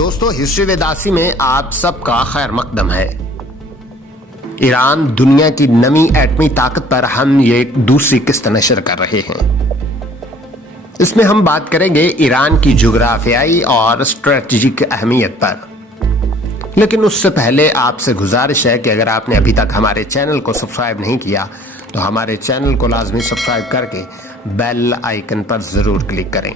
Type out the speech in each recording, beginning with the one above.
दोस्तों, हिस्ट्री वेदासी में आप सबका खैर मकदम है। ईरान दुनिया की नवी एटमी ताकत पर हम ये दूसरी किस्त नशर कर रहे हैं। इसमें हम बात करेंगे ईरान की जुग्राफियाई और स्ट्रेटजिक अहमियत पर। लेकिन उससे पहले आपसे गुजारिश है कि अगर आपने अभी तक हमारे चैनल को सब्सक्राइब नहीं किया तो हमारे चैनल को लाजमी सब्सक्राइब करके बेल आइकन पर जरूर क्लिक करें।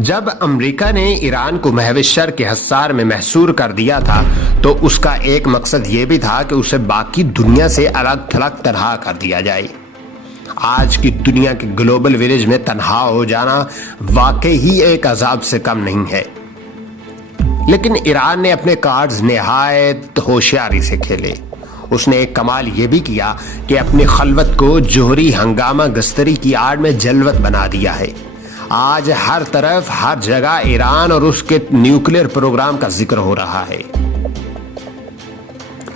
जब अमेरिका ने ईरान को महज शर के हसार में महसूर कर दिया था तो उसका एक मकसद यह भी था कि उसे बाकी दुनिया से अलग थलग तनहा कर दिया जाए। आज की दुनिया के ग्लोबल विलेज में तनहा हो जाना वाकई ही एक अजाब से कम नहीं है। लेकिन ईरान ने अपने कार्ड्स निहायत होशियारी से खेले। उसने एक कमाल यह भी किया कि अपनी खलवत को जोहरी हंगामा गश्तरी की आड़ में जलवत बना दिया है। आज हर तरफ हर जगह ईरान और उसके न्यूक्लियर प्रोग्राम का जिक्र हो रहा है।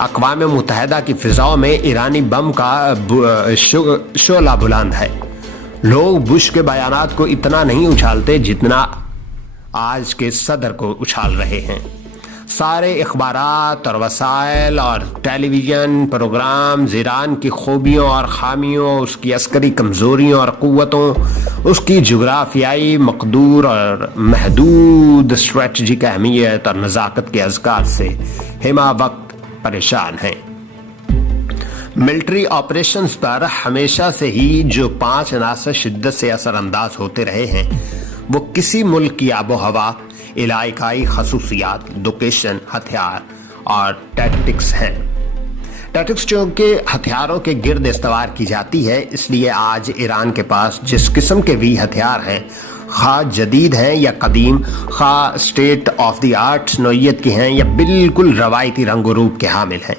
अक़वाम मुत्तहिदा की फिजाओं में ईरानी बम का शोला बुलंद है। लोग बुश के बयानात को इतना नहीं उछालते जितना आज के सदर को उछाल रहे हैं। सारे अखबारात और वसाइल और टेलीविजन प्रोग्राम्स ईरान की खूबियों और खामियों, उसकी अस्करी कमजोरियों और क़ुव्वतों, उसकी जुग्राफियाई मकदूर और महदूद स्ट्रेटजिक अहमियत और नज़ाकत के अज़कार से हिमा वक्त परेशान हैं। मिलिट्री ऑपरेशंस पर हमेशा से ही जो 5 अनासर शिद्दत से असरअंदाज होते रहे हैं वो किसी मुल्क की आबो हवा, इलाकाई खसूसियात, लोकेशन, हथियार और टैक्टिक्स हैं। टैक्टिक्स जो कि हथियारों के गिर्द इस्तेमाल की जाती है, इसलिए आज ईरान के पास जिस किस्म के भी हथियार हैं, खा जदीद हैं या कदीम, खा स्टेट ऑफ द आर्ट नौइयत के हैं या बिल्कुल रवायती रंग रूप के हामिल हैं,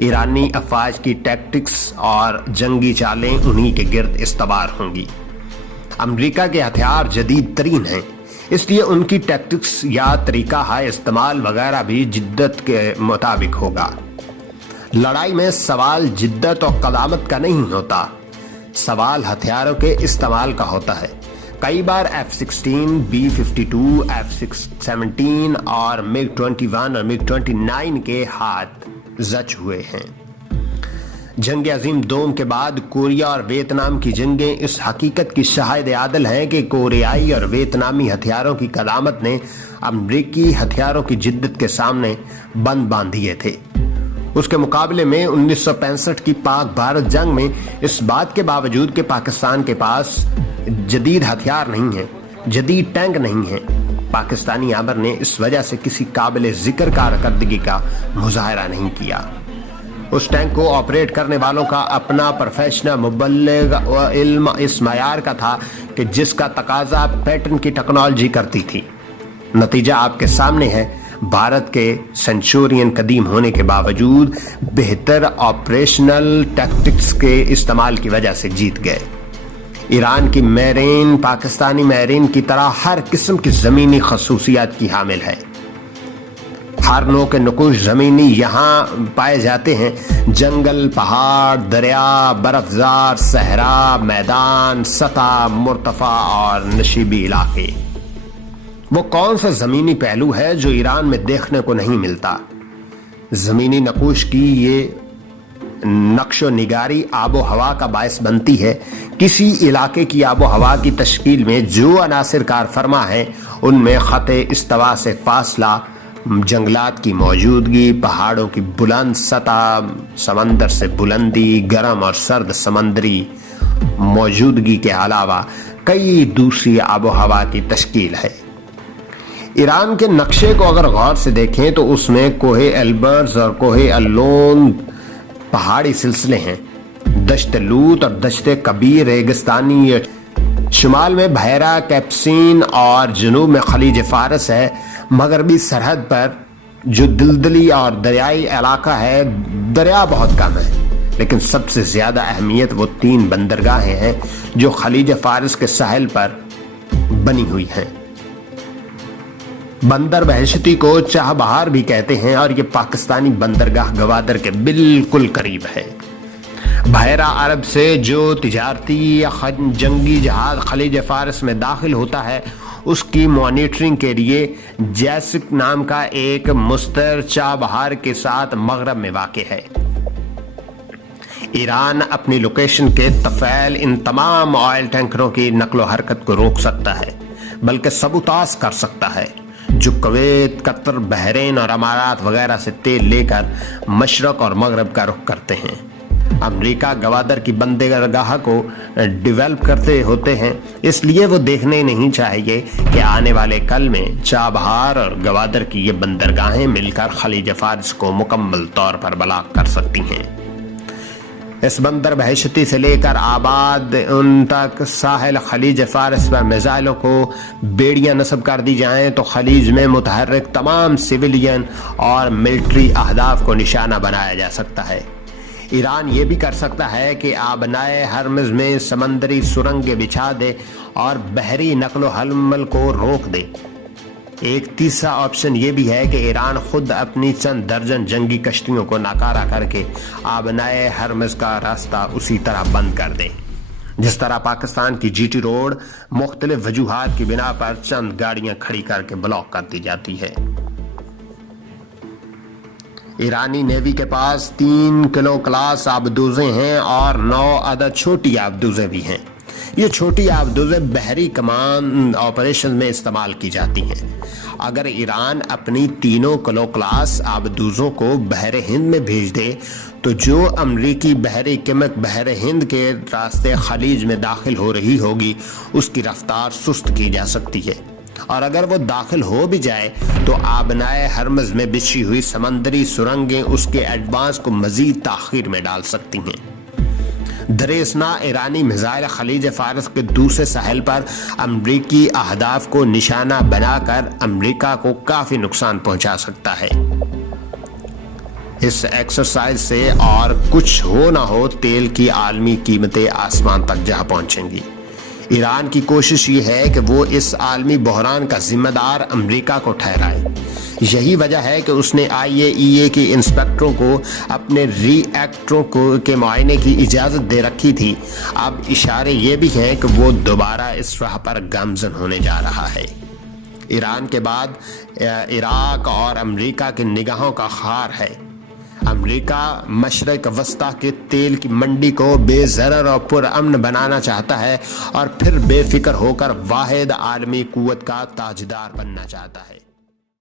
ईरानी अफवाज की टैक्टिक्स और जंगी चालें उन्हीं के गिर्द इस्तेमाल होंगी। अमेरिका के हथियार जदीद तरीन हैं, इसलिए उनकी टैक्टिक्स या तरीका है इस्तेमाल वगैरह भी जिद्दत के मुताबिक होगा। लड़ाई में सवाल जिद्दत और कदामत का नहीं होता, सवाल हथियारों के इस्तेमाल का होता है। कई बार F-16, B-52, F-17 और MiG-21 और MiG-29 के हाथ जच हुए हैं। जंग अजीम दोम के बाद कोरिया और वियतनाम की जंगें इस हकीकत की शाहिद आदल हैं कि कोरियाई और वियतनामी हथियारों की कदामत ने अमरीकी हथियारों की जिद्दत के सामने बंद बांध दिए थे। उसके मुकाबले में 1965 की पाक भारत जंग में इस बात के बावजूद कि पाकिस्तान के पास जदीद हथियार नहीं है, जदीद टैंक नहीं है, पाकिस्तानी आमर ने इस वजह से किसी काबिल जिक्र कारकर्दगी का मुजाहरा नहीं किया। उस टैंक को ऑपरेट करने वालों का अपना प्रोफेशनल मुबल्लिग व इल्म इस मयार का था कि जिसका तकाजा पैटर्न की टेक्नोलॉजी करती थी। नतीजा आपके सामने है। भारत के सेंचुरियन कदीम होने के बावजूद बेहतर ऑपरेशनल टैक्टिक्स के इस्तेमाल की वजह से जीत गए। ईरान की मैरीन पाकिस्तानी मैरीन की तरह हर किस्म की ज़मीनी खसूसियात की हामिल है। हर नौ के नुकुश ज़मीनी यहाँ पाए जाते हैं। जंगल, पहाड़, दरिया, बर्फजार, सहरा, मैदान, सतह, मुर्तफा और नशीबी इलाके। वो कौन सा ज़मीनी पहलू है जो ईरान में देखने को नहीं मिलता? ज़मीनी नकुश की ये नक्शो निगारी आबो हवा का बायस बनती है। किसी इलाके की आबो हवा की तश्कील में जो अनासिर कार फरमा है उनमें ख़ते इस्तवा से फासला, जंगलात की मौजूदगी, पहाड़ों की बुलंद सतह, समंदर से बुलंदी, गर्म और सर्द समंदरी मौजूदगी के अलावा कई दूसरी आबो हवा की तश्कील है। ईरान के नक्शे को अगर गौर से देखें तो उसमें कोहे एल्बर्स और कोहे अल्लोन पहाड़ी सिलसिले हैं, दश्त लूत और दश्त कबीर रेगिस्तानी, शुमाल में बहरा कैप्सिन और जुनूब में खलीज फारस है। मगरबी सरहद पर जो दलदली और दरियाई इलाका है, दरिया बहुत कम है, लेकिन सबसे ज्यादा अहमियत वो 3 बंदरगाहें हैं जो खलीज फारस के साहिल पर बनी हुई हैं। बंदर बहशती को चाह बहार भी कहते हैं और ये पाकिस्तानी बंदरगाह गवादर के बिल्कुल करीब है। बहरा अरब से जो तिजारती या जंगी जहाज खलीज फारस में दाखिल होता है اس کی مانیٹرنگ کے لیے جیسک نام کا ایک مستعر چابہار کے ساتھ مغرب میں واقع ہے۔ ایران اپنی لوکیشن کے طفیل ان تمام آئل ٹینکروں کی نقل و حرکت کو روک سکتا ہے، بلکہ سبوتاژ کر سکتا ہے، جو کویت، قطر، بحرین اور امارات وغیرہ سے تیل لے کر مشرق اور مغرب کا رخ کرتے ہیں۔ امریکہ گوادر کی بندرگاہ کو ڈیولپ کرتے ہوتے ہیں، اس لیے وہ دیکھنے نہیں چاہیے کہ آنے والے کل میں چابہار اور گوادر کی یہ بندرگاہیں مل کر خلیج فارس کو مکمل طور پر بلاک کر سکتی ہیں۔ اس بندر بہشتی سے لے کر آباد ان تک ساحل خلیج فارس پر میزائلوں کو بیڑیاں نصب کر دی جائیں تو خلیج میں متحرک تمام سویلین اور ملٹری اہداف کو نشانہ بنایا جا سکتا ہے۔ ایران یہ بھی کر سکتا ہے کہ آبنائے ہرمز میں سمندری سرنگیں بچھا دے اور بحری نقل و حمل کو روک دے۔ ایک تیسرا آپشن یہ بھی ہے کہ ایران خود اپنی چند درجن جنگی کشتیوں کو ناکارہ کر کے آبنائے ہرمز کا راستہ اسی طرح بند کر دے، جس طرح پاکستان کی جی ٹی روڈ مختلف وجوہات کی بنا پر چند گاڑیاں کھڑی کر کے بلاک کر دی جاتی ہے۔ ایرانی نیوی کے پاس 3 کلو کلاس آبدوزیں ہیں اور 9 عدد چھوٹی آبدوزیں بھی ہیں۔ یہ چھوٹی آبدوزیں بحری کمان آپریشن میں استعمال کی جاتی ہیں۔ اگر ایران اپنی 3 کلو کلاس آبدوزوں کو بحر ہند میں بھیج دے تو جو امریکی بحری کمک بحر ہند کے راستے خلیج میں داخل ہو رہی ہوگی اس کی رفتار سست کی جا سکتی ہے، اور اگر وہ داخل ہو بھی جائے تو آبنائے ہرمز میں بچھی ہوئی سمندری سرنگیں اس کے ایڈوانس کو مزید تاخیر میں ڈال سکتی ہیں۔ دریسنا ایرانی میزائل خلیج فارس کے دوسرے ساحل پر امریکی اہداف کو نشانہ بنا کر امریکہ کو کافی نقصان پہنچا سکتا ہے۔ اس ایکسرسائز سے اور کچھ ہو نہ ہو تیل کی عالمی قیمتیں آسمان تک جا پہنچیں گی۔ ایران کی کوشش یہ ہے کہ وہ اس عالمی بحران کا ذمہ دار امریکہ کو ٹھہرائے۔ یہی وجہ ہے کہ اس نے IAEA کے انسپیکٹروں کو اپنے ری ایکٹروں کے معائنے کی اجازت دے رکھی تھی۔ اب اشارے یہ بھی ہیں کہ وہ دوبارہ اس راہ پر گامزن ہونے جا رہا ہے۔ ایران کے بعد عراق اور امریکہ کی نگاہوں کا خار ہے۔ امریکہ مشرق وسطی کے تیل کی منڈی کو بے ضرر اور پرامن بنانا چاہتا ہے اور پھر بے فکر ہو کر واحد عالمی قوت کا تاجدار بننا چاہتا ہے۔